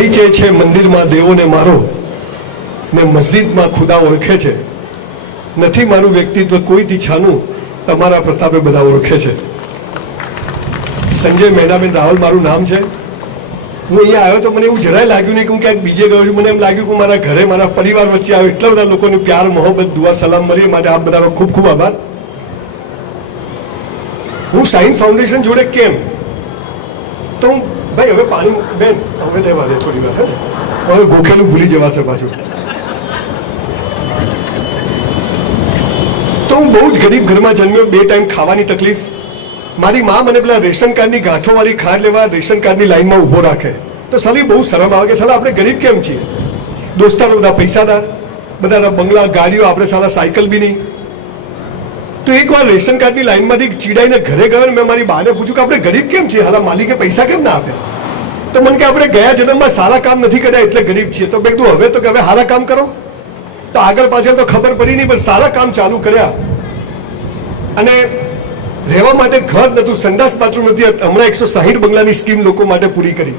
પરિચય છે મંદિરમાં દેવોને મારો ને મસ્જિદમાં ખુદા ઓળખે છે. નથી મારું વ્યક્તિત્વ કોઈથી છાનું, તમારા પ્રતાપે બધા ઓળખે છે. સંજય મહેનાબેન રાવલ મારું નામ છે. હું અહીંયા આવ્યો તો મને એવું જરાય લાગ્યું નહીં કે હું ક્યાંક બીજે ગયો છું. મને એમ લાગ્યું કે મારા ઘરે મારા પરિવાર વચ્ચે આવ્યો. એટલા બધા લોકોને પ્યાર, મોહબ્બત, દુઆ, સલામ મળી માટે આપ બધાનો ખૂબ ખૂબ આભાર. હું સાઇન ફાઉન્ડેશન જોડે કેમ તો ભાઈ હવે પાણી બેન હવે રહેવા દે થોડી વાર. હવે ગોખેલું ભૂલી જવાશે પાછું. તો હું બહુ જ ગરીબ ઘરમાં જન્મ્યો. 2 ટાઈમ ખાવાની તકલીફ. મારી મા મને પેલા રેશન કાર્ડની ગાંઠોવાળી ખાંડ લેવા રેશન કાર્ડની લાઈનમાં ઊભો રાખે તો સાલી બહુ શરમ આવે કે સાલા આપણે ગરીબ કેમ છીએ. દોસ્તારો બધા પૈસાદાર, બધાના બંગલા, ગાડીઓ, આપણે સાલા સાયકલ બી નહીં. તો એકવાર રેશન કાર્ડની લાઈનમાંથી ચીડાઈને ઘરે ગયો ને મેં મારી બાને પૂછ્યું કે આપણે ગરીબ કેમ છીએ, હાલા માલિકે પૈસા કેમ ના આપ્યા? તો મને કે આપણે ગયા જન્મમાં સારા કામ નથી કર્યા એટલે ગરીબ છીએ. તો મેં કીધું હવે તો કે હવે સારા કામ કરો. તો આગળ પાછળ તો ખબર પડી નહીં, પણ સારા કામ ચાલુ કર્યા. અને રહેવા માટે ઘર નતું, સંડાસ બાથરૂમ નથી. હમણાં 160 બંગલાની સ્કીમ લોકો માટે પૂરી કરી.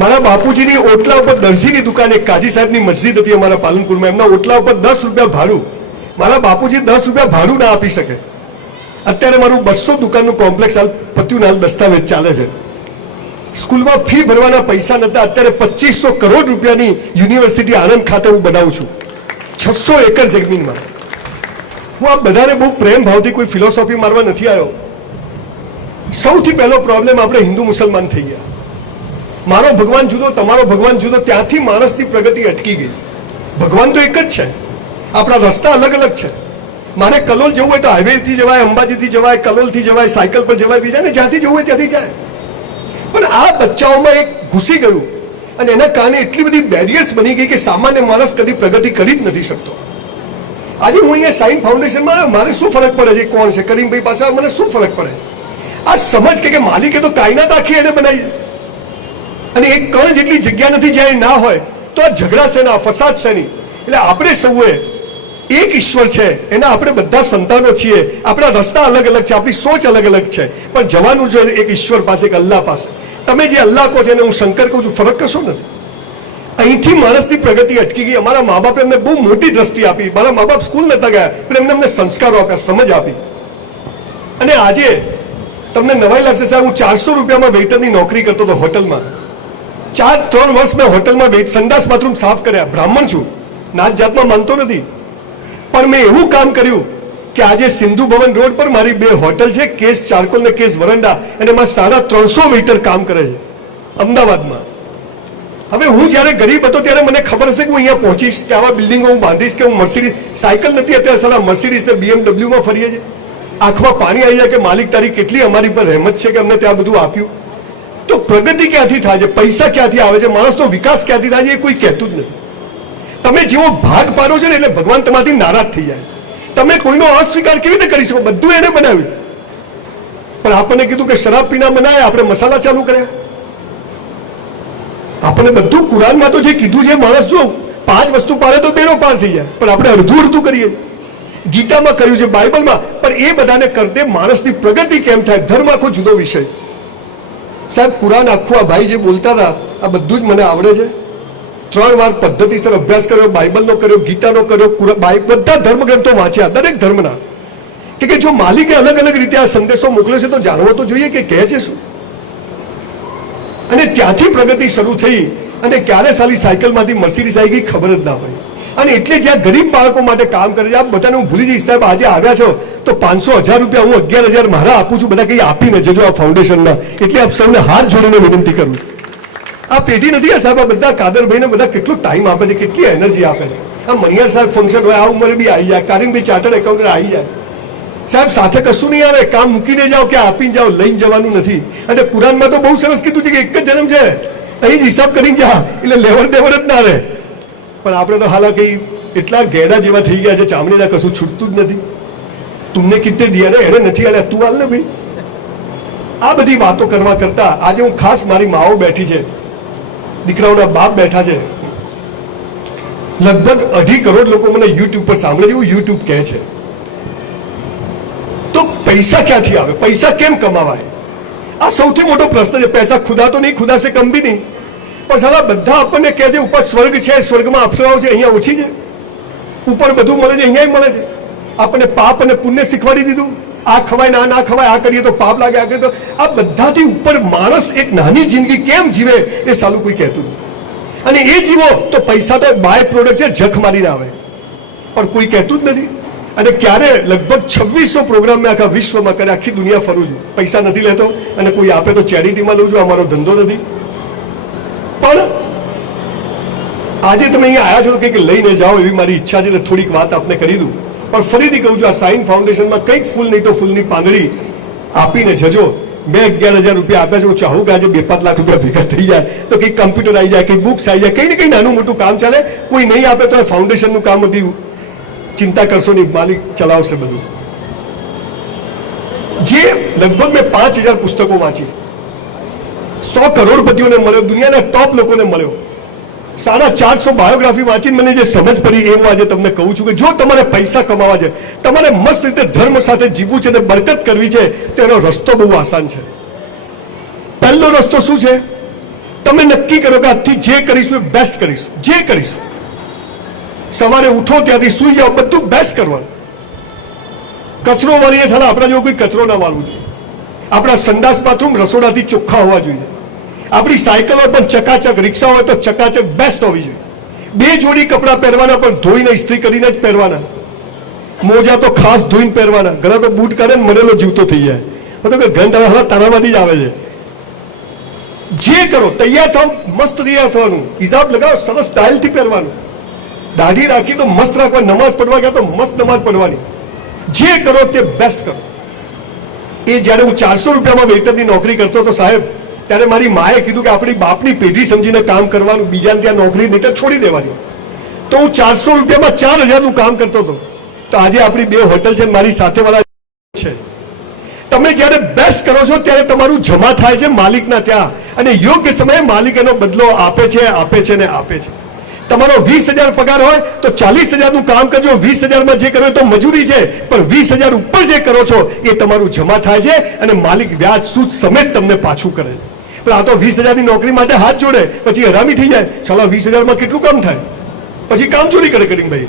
મારા બાપુજીની ઓટલા ઉપર દરજીની દુકાન, એક કાજી સાહેબની મસ્જિદ હતી અમારા પાલનપુરમાં. એમના ઓટલા ઉપર 10 રૂપિયા ભાડું. મારા બાપુજી 10 રૂપિયા ભાડું ના આપી શકે. અત્યારે મારું 200 દુકાનનું કોમ્પ્લેક્સ હાલ પત્યું, હાલ દસ્તાવેજ ચાલે છે. સ્કૂલમાં ફી ભરવાના પૈસા નતા. અત્યારે 2500 કરોડ રૂપિયાની યુનિવર્સિટી આણંદ ખાતે હું બનાવું છું, 600 એકર જમીનમાં. હું આ બધાને બહુ પ્રેમ ભાવથી કોઈ ફિલોસોફી મારવા નથી આવ્યો. સૌથી પહેલો પ્રોબ્લેમ આપણે હિન્દુ મુસલમાન થઈ ગયા. મારો ભગવાન જુદો, તમારો ભગવાન જુદો. ત્યાંથી માણસની પ્રગતિ અટકી ગઈ. ભગવાન તો એક જ છે, આપણા રસ્તા અલગ અલગ છે. મારે કલોલ જવું હોય તો હાઈવેથી જવાય, અંબાજીથી જવાય, કલોલથી જવાય, સાયકલ પર જવાય, બીજા ને જ્યાંથી જવું હોય ત્યાંથી જાય. પણ આ બચ્ચાઓમાં એક ઘૂસી ગયું અને એના કારણે એટલી બધી બેરિયર્સ બની ગઈ કે સામાન્ય માણસ કદી પ્રગતિ કરી જ નથી શકતો. આજે હું અહીંયા સાઇન ફાઉન્ડેશનમાં આવ્યો, મારે શું ફરક પડે છે કોણ છે કરીમભાઈ પાસે, મને શું ફરક પડે? આ સમજ કે માલિકે તો કાયનાત આખી એને બનાવી અને એક કણ જેટલી જગ્યા નથી જ્યાં ના હોય તો આ ઝઘડા છે ના, ફસાદ છે નહીં. એટલે આપણે સૌએ એક ઈશ્વર છે, એના આપણે બધા સંતાનો છીએ. આપણા રસ્તા અલગ અલગ છે, આપણી સોચ અલગ અલગ છે, પણ જવાનું છે એક ઈશ્વર પાસે, એક અલ્લાહ પાસે. તમે જે અલ્લાહ કહો છો એને હું શંકર કહું છું, ફરક કશો નથી. અહીંથી માણસની પ્રગતિ અટકી ગઈ. અમારા મા બાપે અમને બહુ મોટી દ્રષ્ટિ આપી. મારા મા બાપ સ્કૂલ નતા ગયા પણ એમને અમને સંસ્કારો આપ્યા, સમજ આપી. અને આજે તમને નવાઈ લાગશે સાહેબ, હું 400 રૂપિયામાં વેઇટરની નોકરી કરતો હતો હોટલમાં. 3 વર્ષ મેં હોટલમાં સંડાસ બાથરૂમ સાફ કર્યા. બ્રાહ્મણ છું, નાત જાતમાં માનતો નથી, પણ મેં એવું કામ કર્યું કે આજે સિંધુ ભવન રોડ પર મારી 2 હોટલ છે, કેસ ચારકોલ ને કેસ વરંડા, અને એમાં 350 વેઇટર કામ કરે છે અમદાવાદમાં. હવે હું જ્યારે ગરીબ હતો ત્યારે મને ખબર હશે કે હું અહીંયા પહોંચીશ, કે આવા બિલ્ડિંગો હું બાંધીશ, કે હું મર્સિડીઝ, સાયકલ નથી અત્યારે સાલા મર્સિડીઝ ને BMW માં ફરીએ છીએ. આંખમાં પાણી આવી જાય કે માલિક તારી કેટલી અમારી પર રહેમત છે કે અમને ત્યાં બધું આપ્યું. તો પ્રગતિ ક્યાંથી થાય છે, પૈસા ક્યાંથી આવે છે, માણસનો વિકાસ ક્યાંથી થાય છે એ કોઈ કહેતું જ નથી. તમે જેવો ભાગ પાડો છો ને એટલે ભગવાન તમારાથી નારાજ થઈ જાય. તમે કોઈનો અસ્વીકાર કેવી રીતે કરી શકો? બધું એને બનાવ્યું, પણ આપણને કીધું કે શરાબ પીના બનાવે, આપણે મસાલા ચાલુ કર્યા. આપણને બધું કુરાનમાં તો જે કીધું છે, માણસ જો 5 વસ્તુ પાડે તો બેડો પાર થઈ જાય, પણ આપણે અડધું કરીએ. ગીતામાં કહ્યું છે, બાઇબલમાં, પણ એ બધાને કરતે માણસની પ્રગતિ કેમ થાય? ધર્મ આખો જુદો વિષય સાહેબ. કુરાન આખું આ ભાઈ જે બોલતા હતા આ બધું જ મને આવડે છે. 3 વાર પદ્ધતિસર અભ્યાસ કર્યો, બાઇબલનો કર્યો, ગીતાનો કર્યો, બધા ધર્મગ્રંથો વાંચ્યા, દરેક ધર્મના. કે જો માલિકે અલગ અલગ રીતે આ સંદેશો મોકલ્યો છે તો જાણવો તો જોઈએ કે કહે છે શું. અને ત્યાંથી પ્રગતિ શરૂ થઈ અને ક્યારે સાલી સાયકલમાંથી મર્સિડીઝ આવી ગઈ ખબર જ ના પડી. અને એટલે જ્યાં ગરીબ બાળકો માટે કામ કરે છે, આ બધાને હું ભૂલી જઈશ સાહેબ. આજે આવ્યા છો તો 500,000 રૂપિયા હું 11,000 મારા આપું છું, બધા કંઈ આપીને જજો આ ફાઉન્ડેશનના. એટલે આપ સૌને હાથ જોડીને વિનંતી કરું. આ પેઢી નથી સાહેબ, આ બધા કાદરભાઈને બધા કેટલો ટાઈમ આપે છે, કેટલી એનર્જી આપે છે. આ મણિયાર સાહેબ ફંક્શન હોય આ ઉંમરે બી આવી જાય, કારીમભાઈ ચાર્ટર્ડ એકાઉન્ટન્ટ આવી જાય. સાહેબ સાથે કશું નહીં આવે, કામ મૂકીને જાઓ કે આપીને જાઓ, લઈને જવાનું નથી. અને કુરાનમાં તો બહુ સરસ કીધું છે કે એક જ જન્મ છે, અહીં જ હિસાબ કરીને જા, એટલે લેવડ દેવડ જ ના રહે. પણ આપણે તો હાલાકી એટલા ગેડા જેવા થઈ ગયા છે, ચામડીના કશું છૂટતું જ નથી. તુમને કિત્તે દિયા ને એને નથી આલ્યા, તું હાલ ને ભાઈ. આ બધી વાતો કરવા કરતા આજે હું ખાસ મારી માઓ બેઠી છે, દીકરાઓના બાપ બેઠા છે. લગભગ 2.5 કરોડ લોકો મને યુટ્યુબ પર સાંભળે છે, એવું યુટ્યુબ કહે છે. તો પૈસા ક્યાંથી આવે, પૈસા કેમ કમાવાય? આ સૌથી મોટો પ્રશ્ન છે. પૈસા ખુદા તો નહીં, ખુદા સે કમ ભી નહીં. પણ સાલા બધા આપણને કહે છે ઉપર સ્વર્ગ છે, સ્વર્ગમાં અપ્સરાઓ છે, અહીંયા ઓછી છે. ઉપર બધું મળે છે, અહીંયા મળે છે. આપણને પાપ અને પુણ્ય શીખવાડી દીધું. આ ખવાય ને આ ના ખવાય, આ કરીએ તો પાપ લાગે, આ કરીએ તો. આ બધાથી ઉપર માણસ એક નાની જિંદગી કેમ જીવે એ સાલું કોઈ કહેતું નથી. અને એ જીવો તો પૈસા તો બાય પ્રોડક્ટ છે, જખ મારીને આવે, પણ કોઈ કહેતું જ નથી. અને ક્યારે લગભગ 2600 પ્રોગ્રામ મેં આખા વિશ્વમાં કરે, આખી દુનિયા ફરું છું. પૈસા નથી લેતો અને કોઈ આપે તો ચેરિટીમાં લઉં છું, અમારો ધંધો નથી. પણ આજે તમે અહીંયા આવ્યા છો તો કંઈક લઈને જાઓ એવી મારી ઈચ્છા છે, એટલે થોડીક વાત આપને કરી દઉં. પણ ફરીથી કહું છું, આ સાઇન ફાઉન્ડેશનમાં કંઈક ફૂલ નહીં તો ફૂલની પાંદડી આપીને જજો. મેં 11,000 રૂપિયા આપ્યા છે. હું ચાહું કે આજે 2-5 લાખ રૂપિયા ભેગા થઈ જાય તો કંઈક કમ્પ્યુટર આવી જાય, કંઈક બુક્સ આવી જાય, કંઈ ને કંઈ નાનું મોટું કામ ચાલે. કોઈ નહીં આપે તો ફાઉન્ડેશનનું કામ હતી, ચિંતા કરશો નહીં, માલિક ચલાવશે બધું. જે લગભગ મેં 5,000 પુસ્તકો વાંચી, 100 કરોડપતિઓને મળ્યો, દુનિયાના ટોપ લોકોને મળ્યો, 450 બાયોગ્રાફી વાંચીને મને જે સમજ પડી એ હું આજે તમને કહું છું કે જો તમારે પૈસા કમાવા છે, તમારે મસ્ત રીતે ધર્મ સાથે જીવવું છે અને બરકત કરવી છે, તો એનો રસ્તો બહુ આસાન છે. પહેલો રસ્તો શું છે? તમે નક્કી કરો કે આજથી જે કરીશું એ બેસ્ટ કરીશું. જે કરીશું, સવારે ઉઠો ત્યાંથી સુઈ જાઓ, બધું બેસ્ટ કરવાનું. કચરો વાળીએ સાલા આપણા જેવો કોઈ કચરો ના વાળવું જોઈએ. આપણા સંડાસ બાથરૂમ રસોડાથી ચોખ્ખા હોવા જોઈએ. આપણી સાયકલ હોય પણ ચકાચક, રિક્ષા હોય તો ચકાચક બેસ્ટ હોવી જોઈએ. 2 જોડી કપડાં પહેરવાના પણ ધોઈને ઇસ્ત્રી કરીને જ પહેરવાના. મોજા તો ખાસ ધોઈને પહેરવાના. ઘણા તો બૂટ કાઢે ને મરેલો જીવતો થઈ જાય, તો કે ગંધ હવે તારામાંથી જ આવે છે. જે કરો તૈયાર થાવ, મસ્ત તૈયાર થવાનું, હિસાબ લગાવો, સરસ સ્ટાઇલથી પહેરવાનું. દાઢી રાખી તો મસ્ત રાખવાની, નમાઝ પડવા ગયા તો મસ્ત નમાઝ પડવાની. જે કરો તે બેસ્ટ કરો. એ જ્યારે હું 400 રૂપિયામાં વેઇટરની નોકરી કરતો હતો સાહેબ, ત્યારે મારી માએ કીધું કે આપણી બાપની પેઢી સમજીને કામ કરવાનું, બીજાને ત્યાં નોકરી નહીં તો છોડી દેવાની. તો હું 400 રૂપિયામાં 4,000નું કામ કરતો હતો. તો આજે આપણી 2 હોટલ છે, મારી સાથેવાળા છે. તમે જ્યારે બેસ્ટ કરો છો ત્યારે તમારું જમા થાય છે માલિકના ત્યાં, અને યોગ્ય સમયે માલિક એનો બદલો આપે છે, આપે છે ને આપે છે. તમારો 20,000 પગાર હોય તો 40,000નું કામ કરજો. 20,000માં જે કરો તો મજૂરી છે, પણ 20,000 ઉપર જે કરો છો એ તમારું જમા થાય છે અને માલિક વ્યાજ સૂદ સમેત તમને પાછું કરે છે. પણ આ તો 20,000ની નોકરી માટે હાથ જોડે, પછી હરામી થઈ જાય. સાલા 20,000માં કેટલું કામ થાય, પછી કામ ચોરી કરે કરીને ભાઈ.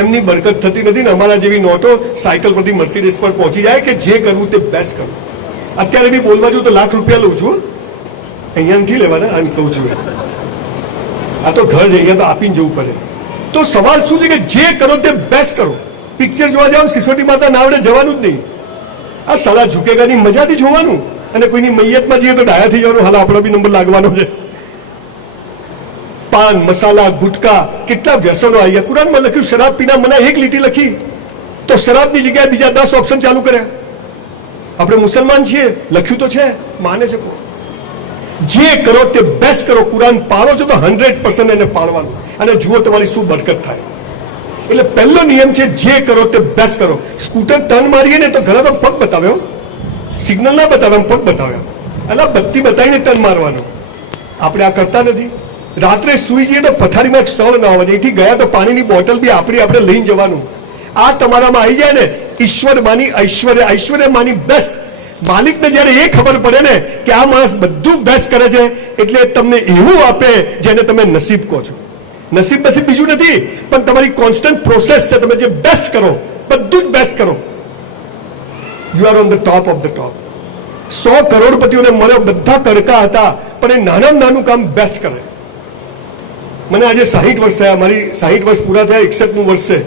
એમની બરકત થતી નથી ને અમારા જેવી નોટો સાયકલ પરથી મર્સિડીઝ પર પહોંચી જાય કે જે કરવું તે બેસ્ટ કરવું. અત્યારે બી બોલવા છું તો લાખ રૂપિયા લઉં છું, અહીંયા નથી લેવાના, આમ કહું છું. આ તો ઘર છે, અહીંયા તો આપીને જવું પડે. તો સવાલ શું છે કે જે કરો તે બેસ્ટ કરો. પિક્ચર જોવા જાવ, સિસોટી માતા ના આવડે જવાનું જ નહીં. આ સાલા ઝુકેગાની મજાથી જોવાનું, અને કોઈની મૈયતમાં જઈએ તો ડાયા થઈ જવાનું. હાલ આપણો બી નંબર લાગવાનો છે. પાન મસાલા ગુટકા કેટલા વ્યસનો આવ્યા. કુરાનમાં લખ્યું શરાબ પીના મને 1 લીટી લખી, તો શરાબની જગ્યાએ બીજા 10 ઓપ્શન ચાલુ કર્યા. આપણે મુસલમાન છીએ, લખ્યું તો છે, માને છે કોણ? જે કરો તે બેસ્ટ કરો. કુરાન પાળો છો તો 100% એને પાળવાનું, અને જુઓ તમારી શું બરકત થાય. એટલે પહેલો નિયમ છે જે કરો તે બેસ્ટ કરો. સ્કૂટર ટર્ન મારીએ ને તો ઘણા તો પગ બતાવ્યો, સિગ્નલ ના બતાવ્યા, પગ બતાવ્યા. એટલે બત્તી બતાવીને ટર્ન મારવાનું. આપણે આ કરતા નથી. રાત્રે સુઈ જઈએ તો પથારીમાં એક સ્થળ ના હોવા જોઈએ. એથી ગયા તો પાણીની બોટલ બી આપણે લઈને જવાનું. આ તમારામાં આવી જાય ને ઈશ્વર માની ઐશ્વર્ય, ઐશ્વર્ય માની બેસ્ટ. માલિકને જ્યારે એ ખબર પડે ને કે આ માણસ બધું બેસ્ટ કરે છે, એટલે તમને એવું આપે જેને તમે નસીબ કહો છો. નસીબ બીજું નથી, પણ તમારી કોન્સ્ટન્ટ પ્રોસેસ છે. તમે જે બેસ્ટ કરો, બધું જ બેસ્ટ કરો. You are on the top of the top. 100 કરોડપતિઓને મળ્યો, બધા કડકા હતા, પણ એ નાનામાં નાનું કામ બેસ્ટ કરે. મને આજે 60 વર્ષ થયા, મારી 60 વર્ષ પૂરા થયા, 61મું વર્ષ છે.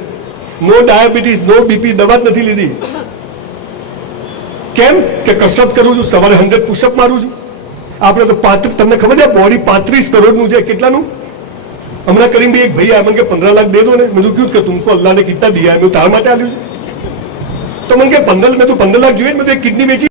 નો ડાયાબિટીસ, નો બીપી, દવા જ નથી લીધી. કેમ કે કસરત કરું છું, સવારે 100 પુશઅપ મારું છું. આપણે તો તમને ખબર છે બોડી 35 કરોડનું છે. કેટલાનું? હમણાં કરીને બી એક ભાઈ આ મને કે 15 લાખ દે દો ને. મેં કીધું કે તુમકો અલ્લાહ ને કિतना दिया है? મેં તાર માટે આલ્યું છે. તો મને કે 15 લાખ જોઈએ. મેં તો એક કિડની વેચી